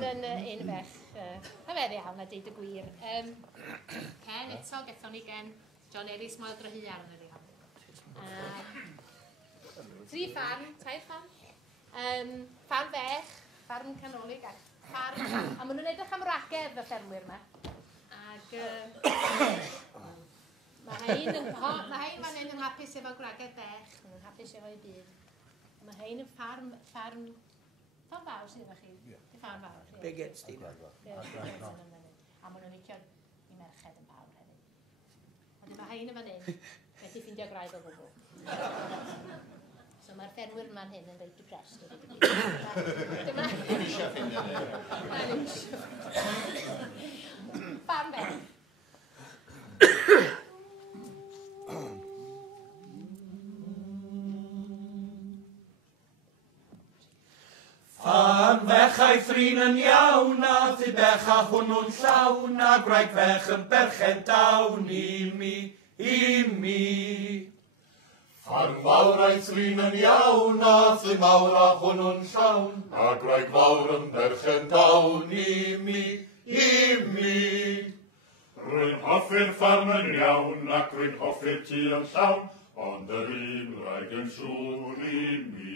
fan yn un fech. Mae'n feri iawn a deud y gwir. Ken eto, gethon ni gen John Ellis Moel Dryhu ar yn yr iawn. 3 ffarm, 4 ffarm. Ffarm fech, ffarm canolig a ffarm. A maen nhw'n edrych am ragedd y ffermwyr yma. Ac mae hein fan hyn yn hapus efo gwragedd bech, maen nhw'n hapus efo'i byd. Mae hein yn ffarm fawr sydd efo chi. Ffarm fawr. Big Edstein. A maen nhw'n licio i merched yn fawr hefyd. Ond mae hein yn fan hyn, beth i ffindio graidd o gwbl. So mae'r ffermwyr yma'n hyn yn reit depressed. Dyma. Ffarm bech. Ffarm fech a'i thrin yn iawn, a thu bech a hwnnw'n llawn, a gwraig fech yn berchen dawn i mi. Ffarm fawr a'i thrin yn iawn, a thu mawr a hwnnw'n llawn, a gwraig fawr yn berchen dawn i mi. Rwy'n hoffi'r ffarm yn iawn, ac rwy'n hoffi'r tŷ yn llawn, ond yr un wraig yn siŵr i mi.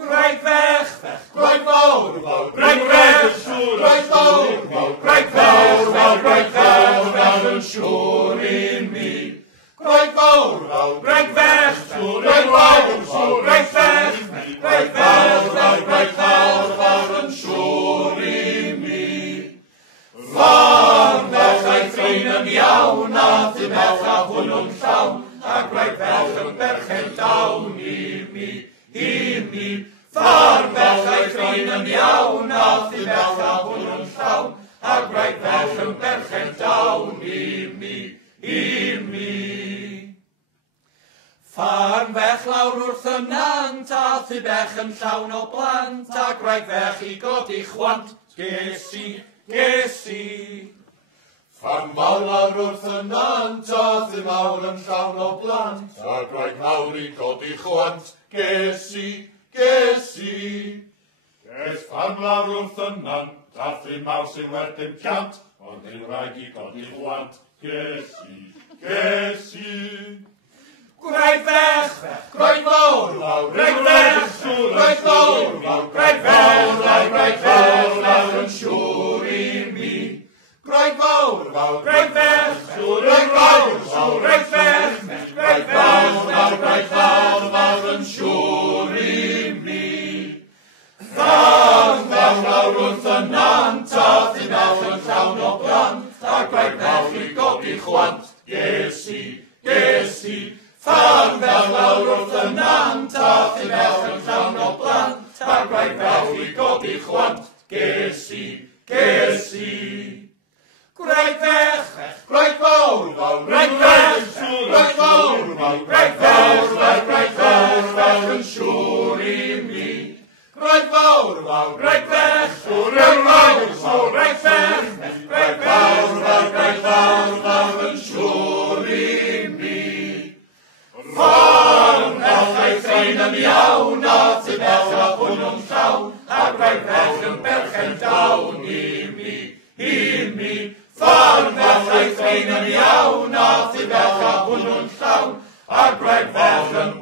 Gwraig fech, Gwraig fawr, gwraig fech, gwraig fawr, gwraig fawr, gwraig fawr yn siŵr i mi. Gwraig fawr, gwraig fech, gwraig fawr, gwraig fech, gwraig fech, gwraig fawr yn siŵr i mi. Ffarm fech a'i thrin yn iawn, a thu bech a hwnnw'n llawn, a gwraig fech yn berchen dawn i mi. Ffarm fech a'i thrin yn iawn, a thu bech a hwnnw'n llawn, a gwraig fech yn berchen dawn i mi. Ffarm fech lawr wrth y nant, a thu bech yn llawn o blant, a gwraig fech i godi chwant, ges i. Ffarm fawr lawr wrth y nant, a thu mawr yn llawn o blant, a gwraig mawr i godi chwant, ges i. Ges ffarm lawr wrth y nant, a thu mawr sy'n wedyn piant, ond ein wraig i godi chwant, ges i. Gwraig fech, Gwraig fawr, gwraig fech, gwraig fawr, gwraig fech, gwraig fawr yn siŵr i mi. Gwraig fawr, gwraig fech, gwraig fawr, gwraig fech, gwraig fech, gwraig fawr yn siŵr i mi. Ffarm Ffarm lawr wrth y nant, a thu bech yn llawn o blant, a gwraig fawr i godi chwant, ges i. Ffarm fech lawr wrth y nant, a thu bech yn llawn o blant, a gwraig fech i godi chwant, ges i. Gwraig fech, Gwraig fawr, gwraig fech, gwraig fawr, gwraig fech, gwraig fawr yn siŵr i mi. Gwraig fawr, gwraig fech, gwraig fawr, gwraig fech, gwraig fech, fawr yn siŵr i mi. Ffarm fech a'i thrin yn iawn, a thu bech a hwnnw'n llawn, a gwraig fech yn berchen dawn i mi. Ffarm fech a'i thrin yn iawn, a thu bech a hwnnw'n llawn, a gwraig fech yn